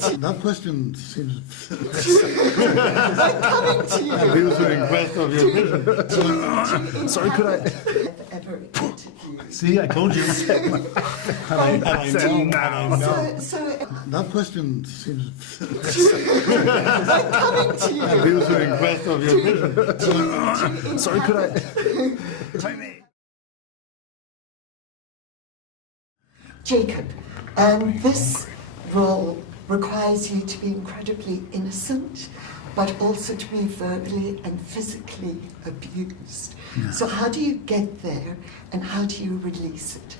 That question seems I'm coming to you. abusing quest of your vision. Sorry, could I? I've ever interviewed. See, I told you. And I know. So That question seems I'm coming to you. abusing quest of your vision. Sorry, could I? Jacob, this role requires you to be incredibly innocent, but also to be verbally and physically abused. Yeah. So how do you get there, and how do you release it?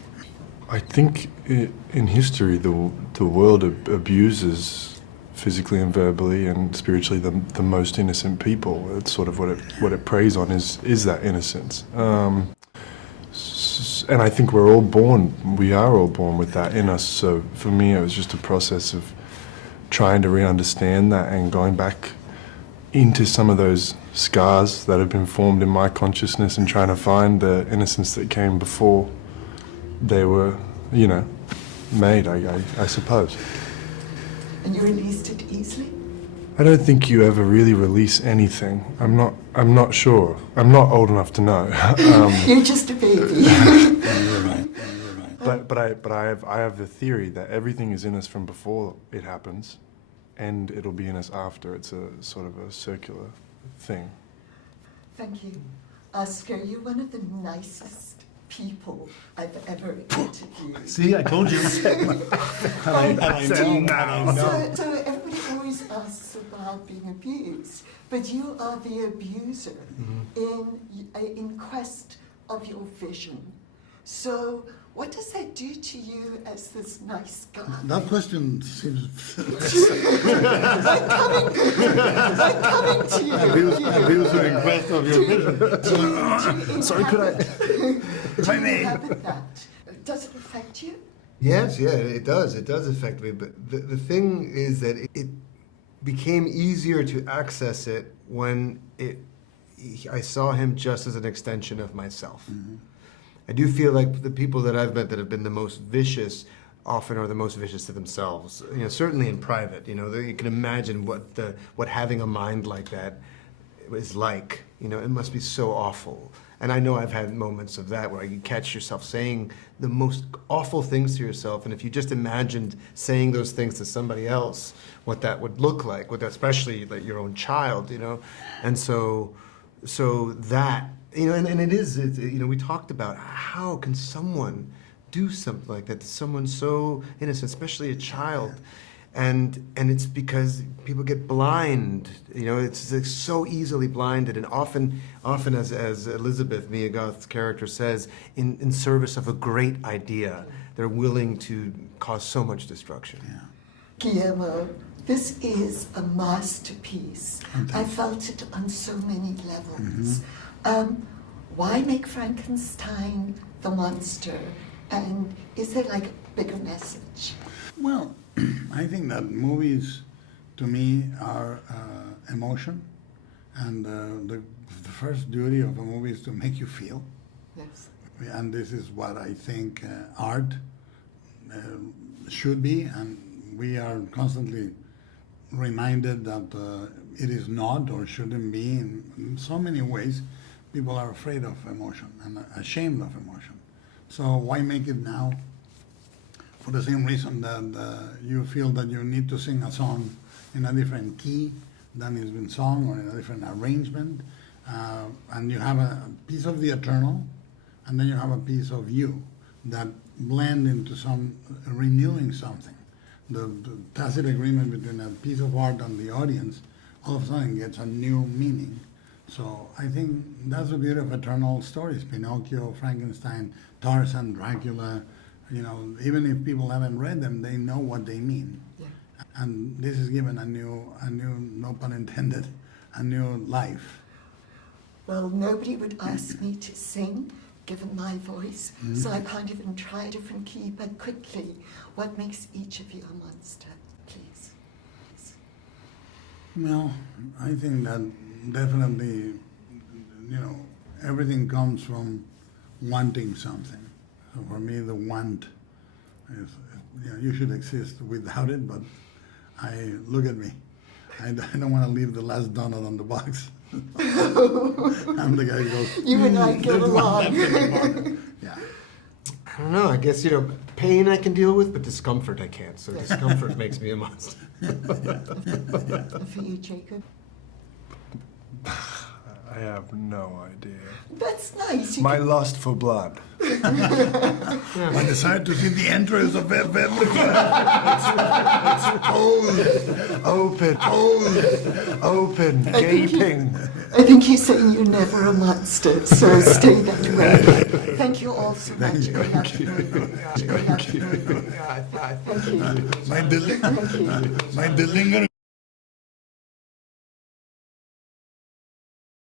I think in history the world abuses physically and verbally and spiritually the most innocent people. It's sort of what it preys on is that innocence. And I think we are all born with that in us. So for me it was just a process of trying to re-understand that and going back into some of those scars that have been formed in my consciousness and trying to find the innocence that came before they were, made, I suppose. And you released it easily? I don't think you ever really release anything. I'm not sure. I'm not old enough to know. You're just a baby. You're right. But I have the theory that everything is in us from before it happens, and it'll be in us after. It's a sort of a circular thing. Thank you. Oscar, you're one of the nicest people I've ever interviewed. See, I told you. And I know. So everybody always asks about being abused, but you are the abuser in quest of your vision. So what does that do to you as this nice guy? That question seems I'm coming to you. abusing quest of your vision. Sorry, could I? Do you have that? Does it affect you? Yes, yeah, it does. It does affect me. But the thing is that it became easier to access it when I saw him just as an extension of myself. Mm-hmm. I do feel like the people that I've met that have been the most vicious often are the most vicious to themselves. Certainly in private. You can imagine what having a mind like that is like. It must be so awful. And I know I've had moments of that where you catch yourself saying the most awful things to yourself, and if you just imagined saying those things to somebody else, what that would look like, especially like your own child, and so that, and it is, we talked about how can someone do something like that to someone so innocent, especially a child. And it's because people get blind, it's so easily blinded, and often as Elizabeth, Mia Goth's character says, in service of a great idea, they're willing to cause so much destruction. Yeah. Guillermo, this is a masterpiece. I felt it on so many levels. Mm-hmm. Why make Frankenstein the monster? And is there like a bigger message? Well, I think that movies, to me, are emotion, and the first duty of a movie is to make you feel. Yes. And this is what I think art should be, and we are constantly reminded that it is not or shouldn't be. In so many ways, people are afraid of emotion and ashamed of emotion. So why make it now? For the same reason that you feel that you need to sing a song in a different key than it's been sung, or in a different arrangement, and you have a piece of the eternal, and then you have a piece of you that blend into some renewing something. The tacit agreement between a piece of art and the audience all of a sudden gets a new meaning. So I think that's the beauty of eternal stories: Pinocchio, Frankenstein, Tarzan, Dracula. Even if people haven't read them, they know what they mean. Yeah. And this is given a new, no pun intended, a new life. Well, nobody would ask me to sing, given my voice, so I can't even try a different key, but quickly, what makes each of you a monster, please? Well, I think that definitely, everything comes from wanting something. So for me, the want is, you should exist without it, but Look at me. I don't want to leave the last donut on the box. I'm the guy who goes, You and I get there's one along. left in the box." Yeah. I don't know. I guess, pain I can deal with, but discomfort I can't. So discomfort makes me a monster. And for you, Jacob? I have no idea. That's nice. You My lust for blood. I decided to see the entrails of everyone. Exposed. Open, gaping. I think he's saying you're never a monster, so stay that way. Thank you all so much. Good afternoon. Good afternoon. Thank you. My delirium.